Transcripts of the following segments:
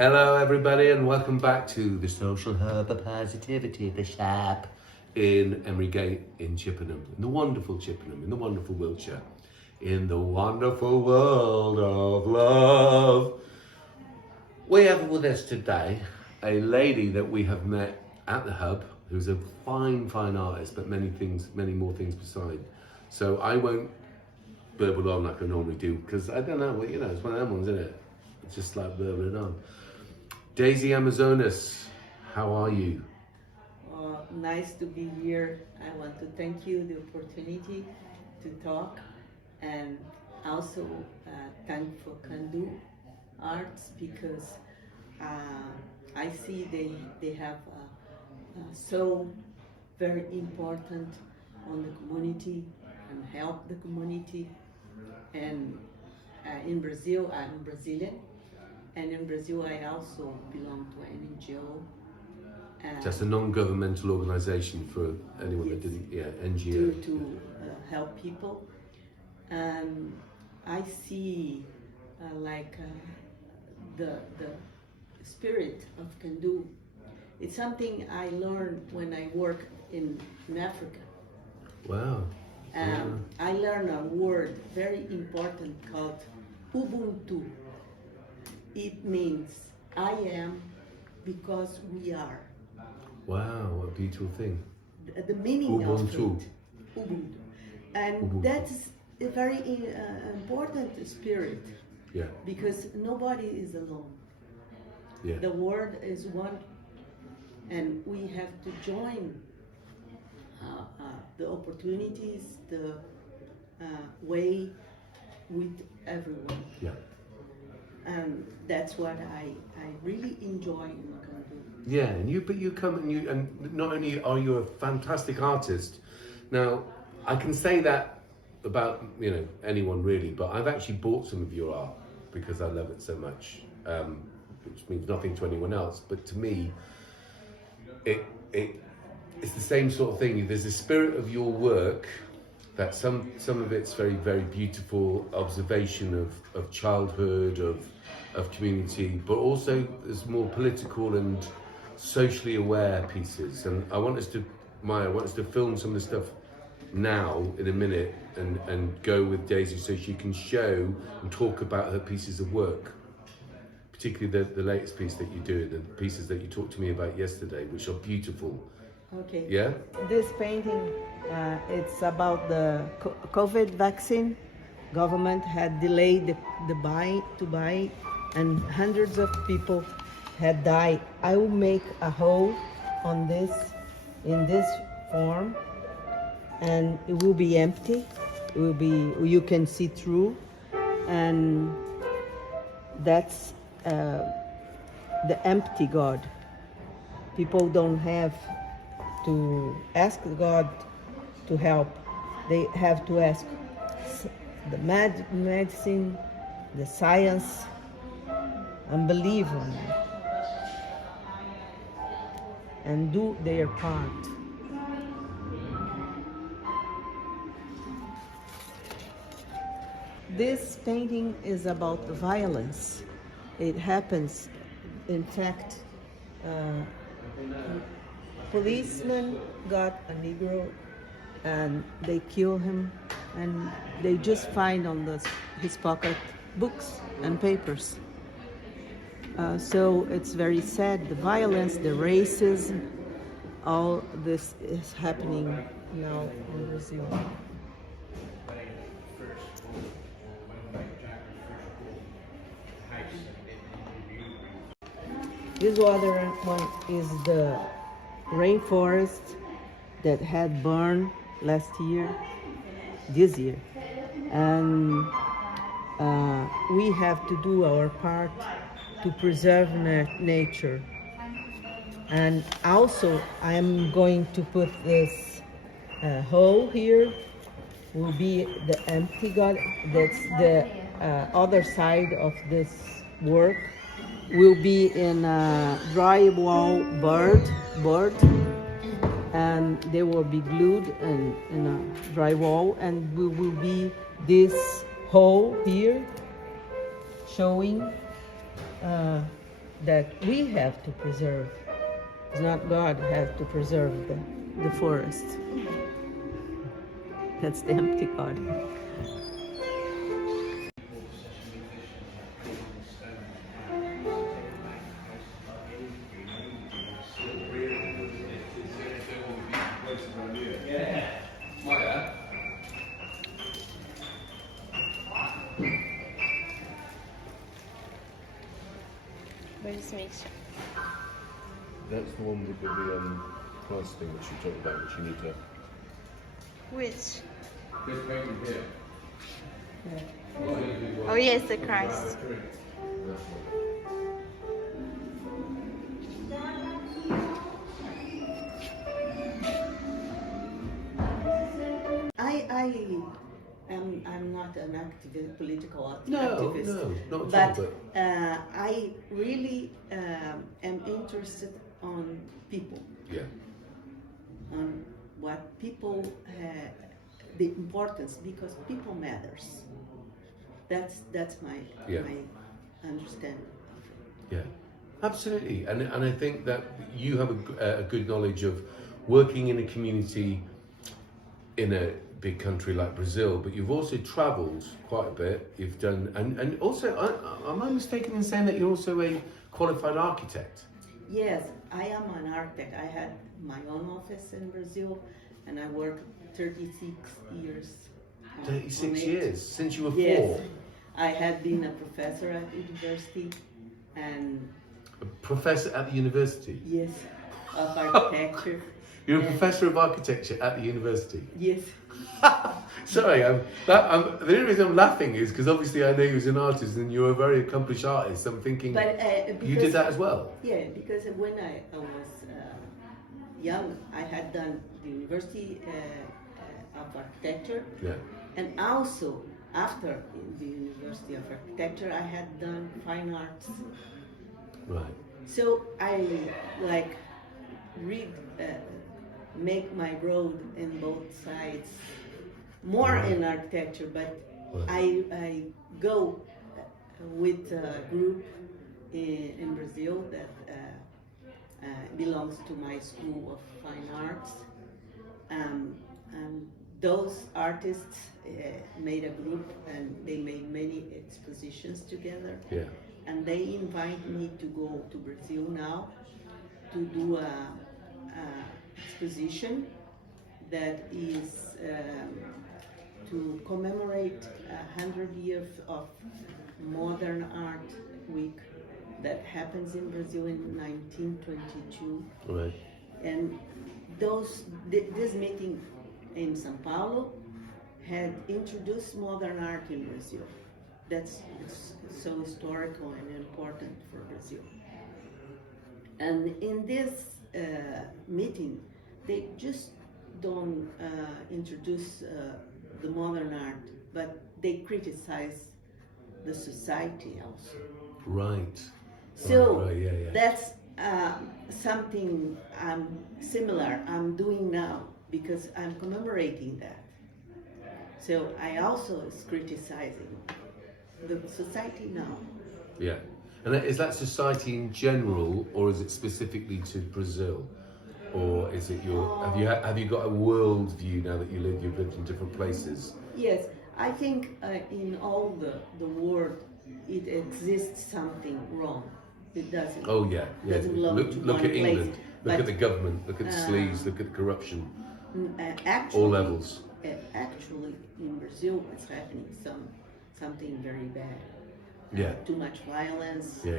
Hello everybody and welcome back to the Social Hub of Positivity, the S.H.O.P in Emery Gate in Chippenham, in the wonderful Chippenham, in the wonderful Wiltshire, in the wonderful world of love. We have with us today a lady that we have met at the Hub, who's a fine artist, but many more things beside. So I won't burble on like I normally do, because I don't know, it's one of them ones, isn't it? It's just like burbling on. Daisy Amazonas, how are you? Nice to be here. I want to thank you the opportunity to talk, and also thank for Can-Do Arts, because I see they have so very important on the community and help the community. And in Brazil, I'm Brazilian, and in Brazil I also belong to an NGO. Just a non-governmental organisation for anyone that didn't, NGO. To help people. And I see the spirit of Can-Do. It's something I learned when I work in Africa. Wow. I learned a word very important called Ubuntu. It means I am because we are. Wow, what a beautiful thing. The meaning Ubuntu. of it. Ubuntu. And Ubuntu. that's a very important spirit. Yeah. Because nobody is alone. Yeah. The world is one, and we have to join the opportunities, the way with everyone. Yeah. And that's what I really enjoy in Can-Do. Yeah, and you come and not only are you a fantastic artist. Now, I can say that about anyone really, but I've actually bought some of your art because I love it so much, which means nothing to anyone else. But to me, it's the same sort of thing. There's a spirit of your work that some of it's very, very beautiful observation of childhood, of community, but also there's more political and socially aware pieces. And I want us to film some of the stuff now in a minute and go with Daisy so she can show and talk about her pieces of work, particularly the latest piece that you do, the pieces that you talked to me about yesterday, which are beautiful. Okay. Yeah? This painting, it's about the COVID vaccine. Government had delayed the buy, and hundreds of people had died. I will make a hole on this, in this form, and it will be empty. It will be, you can see through, and that's the empty God. People don't have to ask God to help. They have to ask the medicine, the science, and believe on it, and do their part. This painting is about the violence. It happens, in fact, policemen got a Negro and they kill him, and they just find on his pocket books and papers. So it's very sad, the violence, the racism, all this is happening now in Brazil. This other one is the rainforest that had burned this year. And we have to do our part to preserve nature. And also, I'm going to put this hole here, will be the empty God. That's the other side of this work. Will be in a drywall board, and they will be glued in a drywall, and will be this hole here showing that we have to preserve. It's not God has to preserve the forest. That's the empty God. Where's Misha? That's the one with the price thing which you talked about, which you need to. Which? This painting here. Oh yes, the Christ. I'm not an activist, political No, activist. no, not at But all. I really am interested on people, Yeah, on what people, the importance, because people matters. That's my Yeah. my understanding. yeah, absolutely. And I think that you have a good knowledge of working in a community in a big country like Brazil, but you've also travelled quite a bit. You've done, and also, am I mistaken in saying that you're also a qualified architect? Yes, I am an architect. I had my own office in Brazil, and I worked 36 years. on 36 it. years, since you were Yes, 4. I had been a professor at university, and A professor at the university. yes, of architecture. You're a and- professor of architecture at the university. Yes, Sorry, the only reason I'm laughing is because obviously I know you as an artist and you're a very accomplished artist. I'm thinking but you did that as well. Yeah, because when I was young, I had done the University of Architecture, Yeah, and also after the University of Architecture, I had done fine arts. right. So I like read, make my road in both sides, more Right. in architecture, but Right. I go with a group in Brazil that belongs to my school of fine arts. And those artists made a group and they made many expositions together. Yeah, And they invite me to go to Brazil now to do a exposition that is to commemorate 100 years of modern art week that happens in Brazil in 1922. right. And this meeting in São Paulo had introduced modern art in Brazil. It's so historical and important for Brazil. And in this meeting, they just don't introduce the modern art, but they criticize the society also. Right. So right, yeah. that's something similar I'm doing now because I'm commemorating that. So I also is criticizing the society now. Yeah. And is that society in general, or is it specifically to Brazil, or is it have you got a world view now that you've lived in different places? Yes, I think in all the world it exists something wrong. It doesn't. Oh yeah, yeah. Doesn't belong Look, to look one at England. place, Look but, at the government. Look at the sleaze. Look at the corruption. Actually, All levels. Actually, in Brazil, it's happening something very bad. Yeah. Too much violence. Yeah.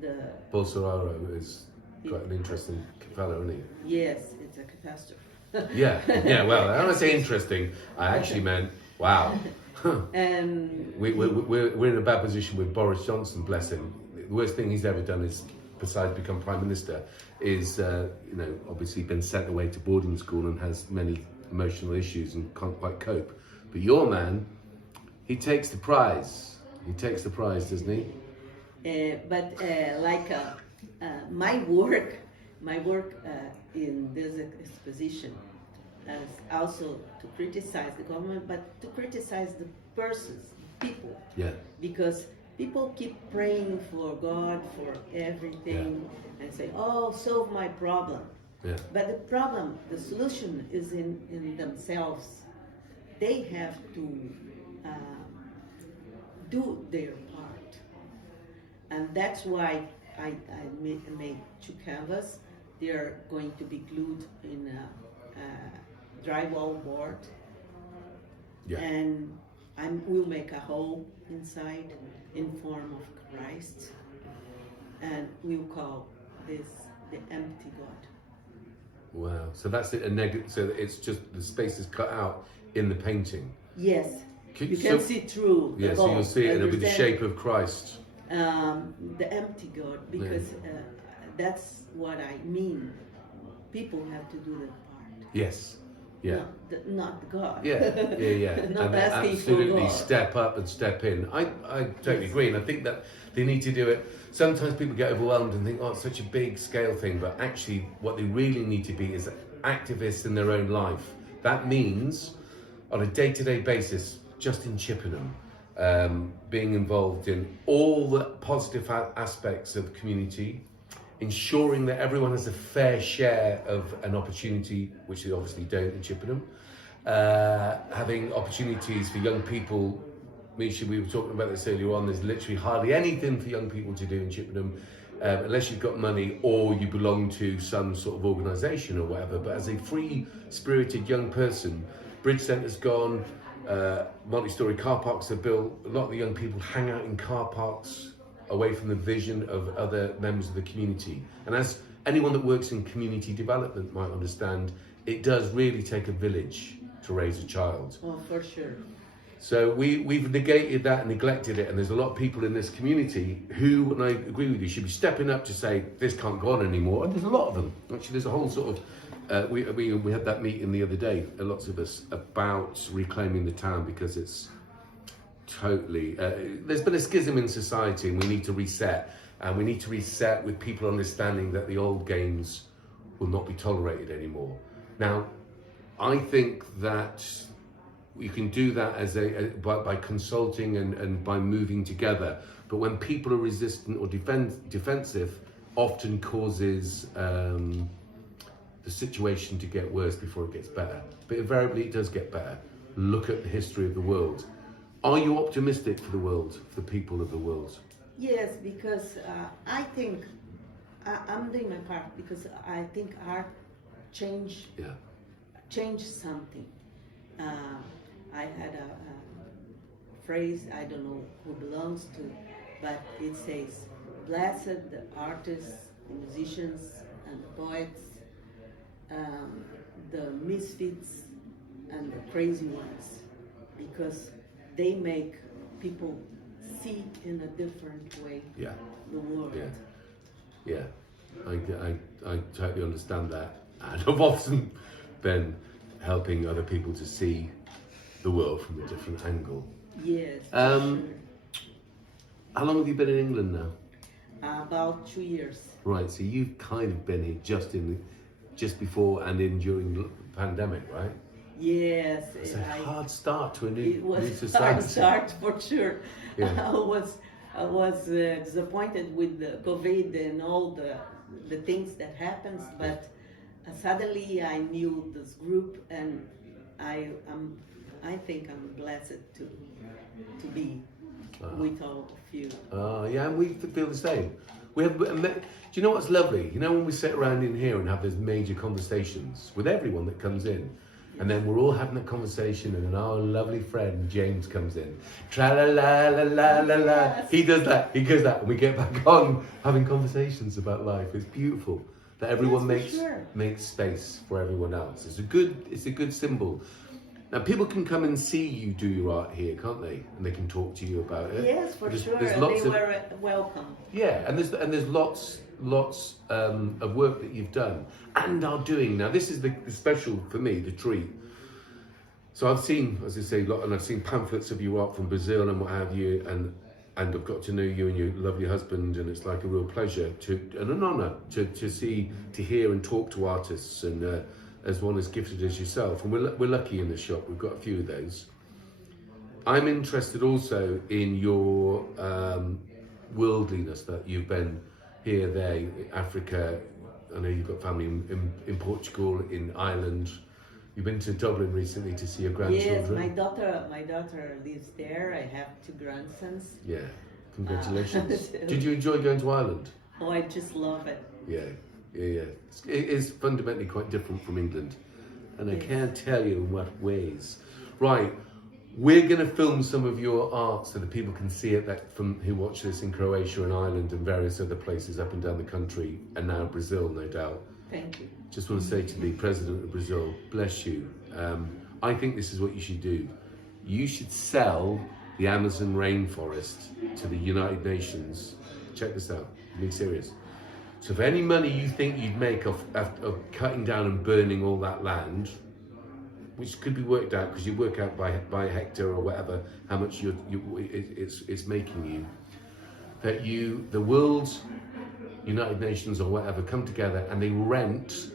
The Bolsonaro is quite an interesting fellow, isn't yes, it's a catastrophe. he? Yeah. Well, when I say interesting, I actually meant wow. We're in a bad position with Boris Johnson, bless him. The worst thing he's ever done is, besides become prime minister, is obviously been sent away to boarding school and has many emotional issues and can't quite cope. But your man, he takes the prize. He takes the prize, doesn't he? My work in this exposition is also to criticize the government, but to criticize the persons, people. Yeah. Because people keep praying for God for everything and say, "Oh, solve my problem." Yeah. But the problem, the solution is in themselves. They have to do their part. And that's why I made two canvas. They're going to be glued in a drywall board. Yeah. And we'll make a hole inside in form of Christ. And we'll call this the empty God. Wow. So that's it. So it's just the space is cut out in the painting. Yes. You So- can see through the Yeah. So you'll gold. see it. It'll be the Understand? shape of Christ. The empty God, because that's what I mean. People have to do their part. Yes. Yeah. Not God. Yeah. Not And asking absolutely for God. step up and step in. I totally Yes. agree, and I think that they need to do it. Sometimes people get overwhelmed and think, oh, it's such a big scale thing, but actually what they really need to be is activists in their own life. That means on a day-to-day basis, just in Chippenham, being involved in all the positive aspects of community, ensuring that everyone has a fair share of an opportunity, which they obviously don't in Chippenham. Having opportunities for young people. Misha, we were talking about this earlier on, there's literally hardly anything for young people to do in Chippenham, unless you've got money or you belong to some sort of organisation or whatever. But as a free-spirited young person, Bridge Centre's gone, multi-storey car parks are built, a lot of the young people hang out in car parks, away from the vision of other members of the community. And as anyone that works in community development might understand, it does really take a village to raise a child. Oh, for sure. So we've negated that and neglected it, and there's a lot of people in this community who, and I agree with you, should be stepping up to say, this can't go on anymore. And there's a lot of them. Actually, there's a whole sort of, we had that meeting the other day, lots of us, about reclaiming the town, because it's totally, there's been a schism in society and we need to reset. And we need to reset with people understanding that the old games will not be tolerated anymore. Now, I think that you can do that as by consulting and by moving together. But when people are resistant or defensive, often causes the situation to get worse before it gets better. But invariably it does get better. Look at the history of the world. Are you optimistic for the world, for the people of the world? Yes, because I think I'm doing my part, because I think art change something. I had a phrase, I don't know who belongs to, but it says, blessed the artists, the musicians, and the poets, the misfits, and the crazy ones, because they make people see in a different way the world. Yeah, I totally understand that, and I've often been helping other people to see the world from a different angle. Yes. How long have you been in England now? About 2 years. Right, so you've kind of been here just before and during the pandemic, right? Yes. It's a hard start to a It new was society. hard start for sure. Yeah. I was disappointed with the COVID and all the things that happens, but suddenly I knew this group, and I think I'm blessed to be with all of you. Yeah, and we feel the same. We have. Do you know what's lovely? You know when we sit around in here and have those major conversations with everyone that comes in, and then we're all having that conversation, and then our lovely friend James comes in, tra la la la la la la. Yes. He does that. He goes that, and we get back on having conversations about life. It's beautiful that everyone Yes, for makes space for everyone else. It's a good symbol. Now people can come and see you do your art here, can't they? And they can talk to you about it. Yes, for sure. There's lots They of, were welcome. yeah, and there's lots of work that you've done and are doing. Now this is the special for me, the treat. So I've seen, as I say, and I've seen pamphlets of your art from Brazil and what have you, and I've got to know you and your lovely husband, and it's like a real pleasure and an honour to see, to hear and talk to artists, and as one as gifted as yourself. And we're lucky in the shop, we've got a few of those. I'm interested also in your worldliness, that you've been here, there, Africa. I know you've got family in Portugal, in Ireland. You've been to Dublin recently to see your grandchildren. Yes, my daughter lives there. I have 2 grandsons. Yeah, congratulations. Did you enjoy going to Ireland? Oh, I just love it. Yeah. It is fundamentally quite different from England, and I can't tell you in what ways. Right, we're going to film some of your art so that people can see it, that from who watch this in Croatia and Ireland and various other places up and down the country, and now Brazil, no doubt. Thank you. Just want to say to the president of Brazil, bless you. I think this is what you should do. You should sell the Amazon rainforest to the United Nations. Check this out, I'm being serious. So for any money you think you'd make of cutting down and burning all that land, which could be worked out because you work out by hectare or whatever how much it's making you, that the world's United Nations or whatever come together and they rent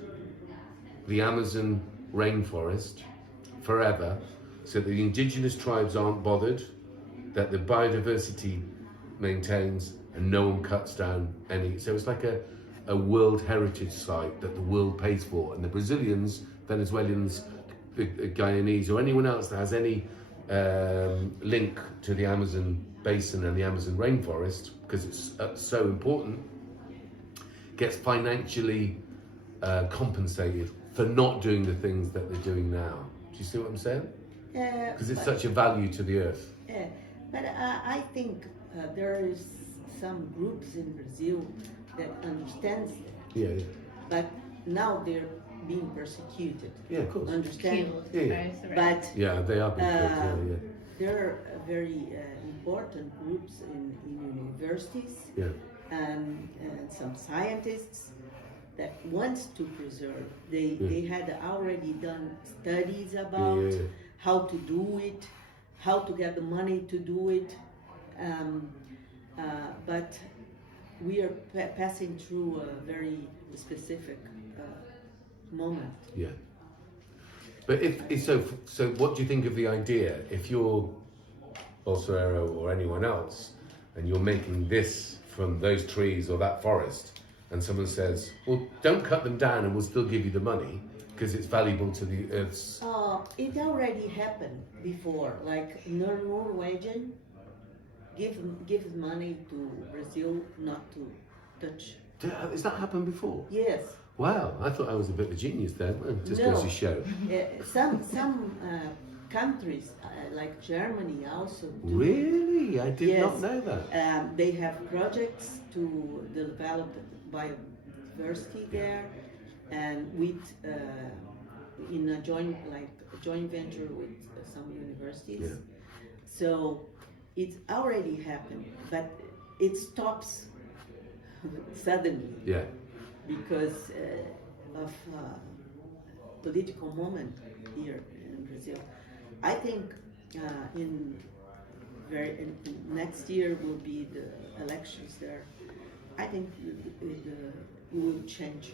the Amazon rainforest forever, so that the indigenous tribes aren't bothered, that the biodiversity maintains, and no one cuts down any. So it's like a World Heritage Site that the world pays for, and the Brazilians, Venezuelans, the Guyanese, or anyone else that has any link to the Amazon basin and the Amazon rainforest, because it's so important, gets financially compensated for not doing the things that they're doing now. Do you see what I'm saying? Because it's such a value to the earth. Yeah, but I think there is some groups in Brazil that understands that. Yeah. But now they're being persecuted. Yeah, of course. Understand? Yeah. But Yeah, they are being killed, yeah. there are very important groups in universities and some scientists that wants to preserve. They had already done studies about how to do it, how to get the money to do it, but we are passing through a very specific moment. Yeah. But so what do you think of the idea, if you're Bolsonaro or anyone else, and you're making this from those trees or that forest, and someone says, well, don't cut them down and we'll still give you the money because it's valuable to the earth's... It already happened before, like Norwegian give money to Brazil not to touch. Has that happened before? Yes. Wow, I thought I was a bit of a genius then. Well, just goes to show. Some countries, like Germany, also do. Really? I did not know that. They have projects to develop biodiversity there, and with in a joint venture with some universities. Yeah. So it's already happened, but it stops suddenly. Yeah. Because of political moment here in Brazil. I think in next year will be the elections there. I think it will change.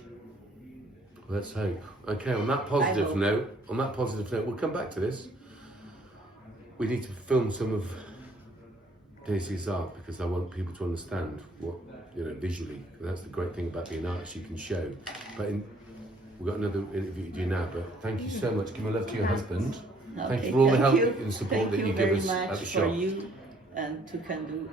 Let's hope. Okay, on that positive note, we'll come back to this. We need to film some of Daisy's art because I want people to understand what, visually. That's the great thing about being artist, you can show. But we've got another interview to do now, but thank you so much. Give my love to your husband. Okay, thank you for all the help you. and support that you very give us much at the for shop. you and to can do.